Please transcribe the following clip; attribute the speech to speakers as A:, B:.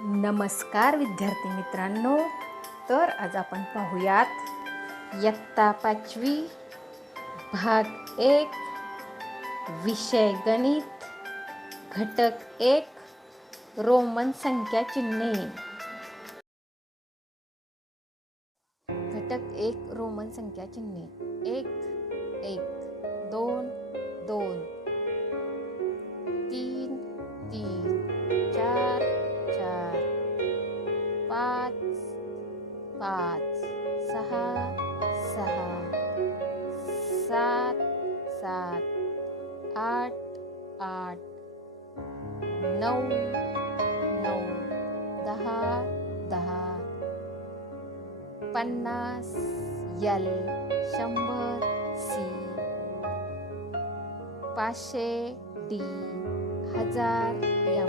A: नमस्कार विद्यार्थी मित्रांनो. तर आज आपण पाहूयात इयत्ता पाचवी भाग एक विषय गणित घटक एक रोमन संख्या चिन्हे. घटक एक रोमन संख्या चिन्हे. एक एक. पाच पाच सहा सहा सात सात आठ आठ नऊ नऊ दहा दहा पन्नास यल शंभर सी पाचशे डी हजार एम